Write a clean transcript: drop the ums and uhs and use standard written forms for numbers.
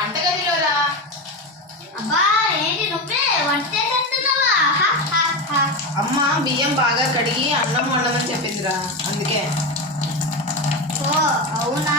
వంటగదిలోరా. అబ్బా ఏంటి నువ్వే వంట చేస్తున్నావా? అమ్మ బియ్యం బాగా కడిగి అన్నం వండమని చెప్పిందిరా, అందుకే. ఓ అవునా?